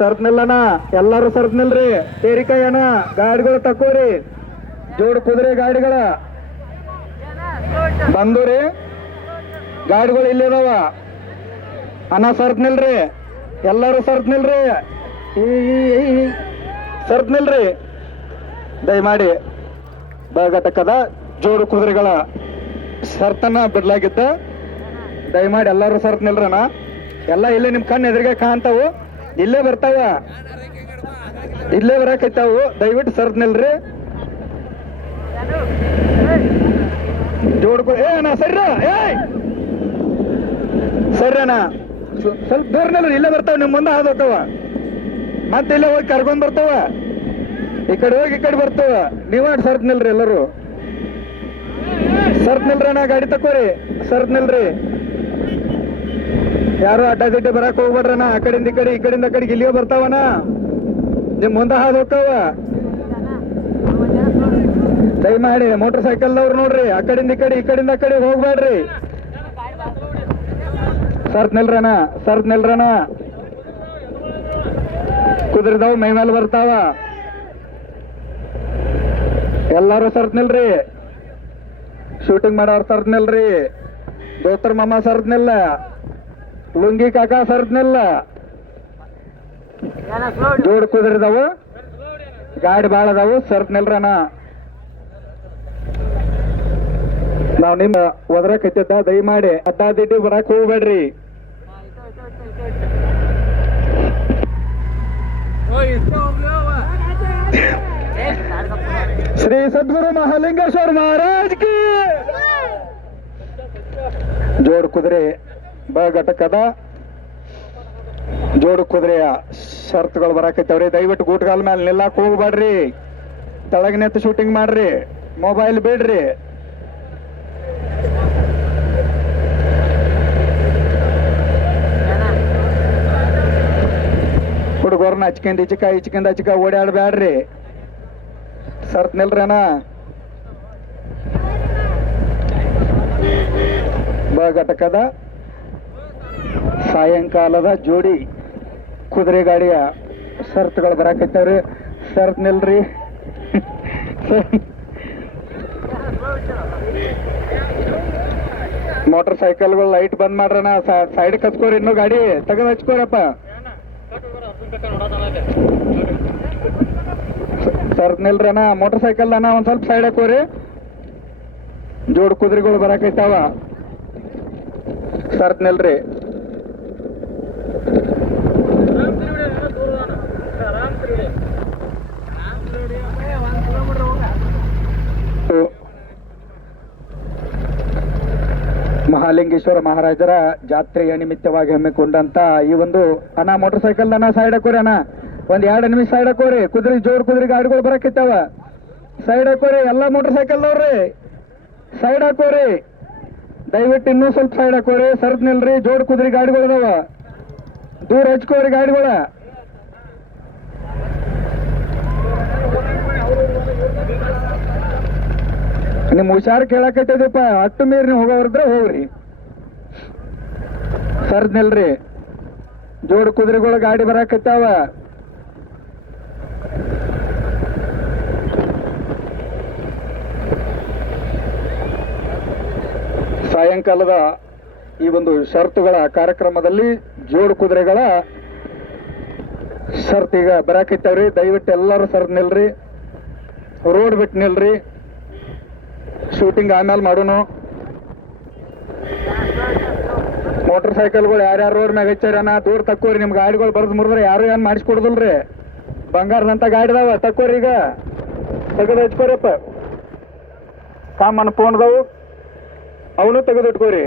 ಸರ್ತ್ ನಿಲ್ಲಣ, ಎಲ್ಲಾರು ಸರ್ತ್ ನಿಲ್ರಿ. ತೇರಿಕಾಯಣ, ಗಾಡಿಗಳು ತಕ್ಕೋರಿ. ಜೋಡ್ ಕುದುರೆ ಗಾಡಿಗಳ ಬಂದೂರಿ. ಗಾಡಿಗಳು ಇಲ್ಲಿದಾವ ಅಣ್ಣ, ಸರ್ತ್ ನಿಲ್ರಿ. ಎಲ್ಲಾರು ಸರ್ತ್ ನಿಲ್ರಿ. ಸರ್ತ್ ನಿಲ್ರಿ ದಯಮಾಡಿ. ಘಟಕದ ಜೋಡು ಕುದುರೆಗಳ ಶರ್ತನ ಬಿಡ್ಲಾಗಿದ್ದ. ದಯಮಾಡಿ ಎಲ್ಲಾರು ಸರ್ತ್ ನಿಲ್ರಣ. ಎಲ್ಲ ಇಲ್ಲೇ ನಿಮ್ ಕಣ್ಣು ಎದುರಿಗೆ ಕಾಣ್ತಾವು, ಇಲ್ಲೇ ಬರ್ತಾವ, ಇಲ್ಲೇ ಬರಾಕೈತಾವು. ದಯವಿಟ್ಟು ಸರ್ತ್ ನಿಲ್ರಿ. ಜೋಡು ಅಣ್ಣ ಸರಿ ಸರಿ ಅಣ್ಣ, ಸ್ವಲ್ಪ ದೂರ ನಿಲ್ರಿ. ಇಲ್ಲೇ ಬರ್ತಾವ, ನಿಮ್ ಮುಂದೆ ಹಾದೋಗ್ತಾವ. ಮತ್ತೆ ಇಲ್ಲೇ ಹೋಗಿ ಕರ್ಕೊಂಡ್ ಬರ್ತಾವ. ಈ ಕಡೆ ಹೋಗಿ ಈ ಕಡೆ ಬರ್ತಾವ. ನೀವಾಡ್ ಸರ್ತ್ ನಿಲ್ರಿ. ಎಲ್ಲರೂ ಸರ್ತ್ ನಿಲ್ರಣ್ಣ. ಗಾಡಿ ತಕೋರಿ, ಸರ್ತ್ ನಿಲ್ರಿ. ಯಾರು ಅಡ್ಡದಿಡ್ಡಿ ಬರಕ್ ಹೋಗ್ಬೇಡ್ರಣ್ಣ. ಆ ಕಡೆಯಿಂದ ಈ ಕಡೆ, ಈ ಕಡೆಯಿಂದ ಕಡೆಗೆ ಇಲ್ಲಿಯೋ ಬರ್ತಾವನ, ನಿಮ್ ಮುಂದೆ ಹಾದು ಹೋಗ್ತಾವ. ದಯಮಾಡಿ ಮೋಟರ್ ಸೈಕಲ್ದವ್ರು ನೋಡ್ರಿ, ಆ ಕಡೆಯಿಂದ ಈ ಕಡೆ, ಈ ಕಡೆಯಿಂದ ಆ ಕಡೆ ಹೋಗ್ಬೇಡ್ರಿ. ಸರ್ತ್ ನಿಲ್ರಣ್ಣ, ಸರ್ತ್ ನಿಲ್ರಣ್ಣ. ಕುದುರೆದವ್ ಮೈ ಮೇಲೆ ಬರ್ತಾವ. ಎಲ್ಲಾರು ಸರ್ತ್ ನಿಲ್ರಿ. ಶೂಟಿಂಗ್ ಮಾಡೋರು ಸರ್ತ್ ನಿಲ್ರಿ. ದೋಸ್ತರ್ ಮಾಮ ಸರ್ತ್ ನಿಲ್ಲ. ಲುಂಗಿ ಕಾಕ ಸರ್ತ್ ನಿಲ್ಲ. ಜೋಡ್ ಕುದುರೆದವು, ಗಾಡಿ ಬಾಳ ಅದಾವು. ಸರ್ತ್ ನಿಲ್ರಣ್ಣ. ನಾವ್ ನಿಮ್ಮ ಒದರಕೈತಿದ್ದ, ದಯಮಾಡಿ ಅಡ್ಡಾದಿಡ್ಡಿ ಬರಾಕ್ ಹೋಗ್ಬೇಡ್ರಿ. ಶ್ರೀ ಸದ್ಗುರು ಮಹಾಲಿಂಗೇಶ್ವರ ಮಹಾರಾಜ್ ಕಿ. ಜೋಡು ಕುದುರೆ ಘಟಕದ ಜೋಡು ಕುದುರೆಯ ಶರ್ತುಗಳು ಬರಾಕೈತವ್ರಿ. ದಯವಿಟ್ಟು ಗೂಟ್ಗಾಲ್ ಮೇಲೆ ನಿಲ್ಲಾಕ್ ಹೋಗ್ಬೇಡ್ರಿ. ತೆಳಗ್ ನಿಂತು ಶೂಟಿಂಗ್ ಮಾಡ್ರಿ. ಮೊಬೈಲ್ ಬಿಡ್ರಿ. ಹುಡುಗರ್ನ ಹಚ್ಕೊಂಡ್ ಇಚ್ಚಿಕ ಓಡಾಡ್ಬ್ಯಾಡ್ರಿ. ಸರ್ತ್ ನಿಲ್ರಣ. ಘಟಕದ ಸಾಯಂಕಾಲದ ಜೋಡಿ ಕುದುರೆ ಗಾಡಿಯ ಶರ್ತುಗಳು ಬರಾಕೈತವ್ರಿ. ಸರ್ತ್ ನಿಲ್ರಿ. ಮೋಟರ್ ಸೈಕಲ್ಗಳು ಲೈಟ್ ಬಂದ್ ಮಾಡ್ರಣ. ಸೈಡ್ ಕಚ್ಕೋರಿ. ಇನ್ನೂ ಗಾಡಿ ತೆಗೆದು ಹಚ್ಕೋರಪ್ಪ. ಸರ್ತ್ ನಿಲ್ರಣ. ಮೋಟರ್ ಸೈಕಲ್ ಅನ್ನ ಒಂದ್ ಸ್ವಲ್ಪ ಸೈಡ್ ಹಾಕೋರಿ. ಜೋಡ್ ಕುದುರೆಗಳು ಬರಾಕೈತಾವ. ಸರ್ತ್ ನಿಲ್ರಿ. ಮಹಾಲಿಂಗೇಶ್ವರ ಮಹಾರಾಜರ ಜಾತ್ರೆಯ ನಿಮಿತ್ತವಾಗಿ ಹಮ್ಮಿಕೊಂಡಂತ ಈ ಒಂದು ಅಣ್ಣ ಮೋಟರ್ ಸೈಕಲ್ ಅನ್ನ ಸೈಡ್ ಹಾಕೋರಿ. ಅಣ್ಣ ಒಂದ್ 2 ನಿಮಿಷ ಸೈಡ್ ಹಾಕೋರಿ. ಕುದುರೆ ಜೋಡ್ ಕುದುರೆ ಗಾಡಿಗಳು ಬರಕೈತಾವ. ಸೈಡ್ ಹಾಕೋರಿ. ಎಲ್ಲಾ ಮೋಟರ್ ಸೈಕಲ್ದವ್ರಿ ಸೈಡ್ ಹಾಕೋರಿ. ದಯವಿಟ್ಟು ಇನ್ನೂ ಸ್ವಲ್ಪ ಸೈಡ್ ಹಾಕೋರಿ. ಸರ್ತ್ ನಿಲ್ರಿ. ಜೋಡ್ ಕುದುರೆ ಗಾಡಿಗಳು ಅದಾವ, ದೂರ ಹಚ್ಕೋರಿ ಗಾಡಿಗಳ. ನಿಮ್ ಹುಷಾರ್ ಕೇಳಕೈತದಪ್ಪ. ಅಟ್ಟು ಮೀರಿ ನೀವು ಹೋಗೋರಿದ್ರೆ ಹೋಗ್ರಿ. ಸರ್ತ್ ನಿಲ್ರಿ. ಜೋಡ್ ಕುದುರೆಗಳು ಗಾಡಿ ಬರಾಕೈತಾವ. ಸಾಯಂಕಾಲದ ಈ ಒಂದು ಶರ್ತುಗಳ ಕಾರ್ಯಕ್ರಮದಲ್ಲಿ ಜೋಡು ಕುದುರೆಗಳ ಶರ್ತೀಗ ಬರಾಕೈತವ್ರಿ. ದಯವಿಟ್ಟು ಎಲ್ಲರೂ ಸರ್ತ್ ನಿಲ್ರಿ. ರೋಡ್ ಬಿಟ್ಟು ನಿಲ್ರಿ. ಶೂಟಿಂಗ್ ಆಮೇಲೆ ಮಾಡೋಣ. ಮೋಟರ್ ಸೈಕಲ್ಗಳು ಯಾರ್ಯಾರು ರೋಡ್ ಮ್ಯಾಗ ಹಚ್ಚಾರನ ದೂರ ತಕ್ಕೋರಿ. ನಿಮ್ ಗಾಡಿಗಳು ಬರೆದು ಮುರಿದ್ರೆ ಯಾರು ಏನ್ ಮಾಡಿಸ್ಕೊಡುದಿಲ್ರಿ. ಬಂಗಾರದಂತ ಗಾಡಿ ಅದಾವ, ತಕ್ಕೋರಿ. ಈಗ ತೆಗೆದು ಹಚ್ಕೋರಿಪ್ಪ. ಸಾಮಾನು ಫೋನ್ದವು ಅವನು ತೆಗೆದು ಇಟ್ಕೋರಿ.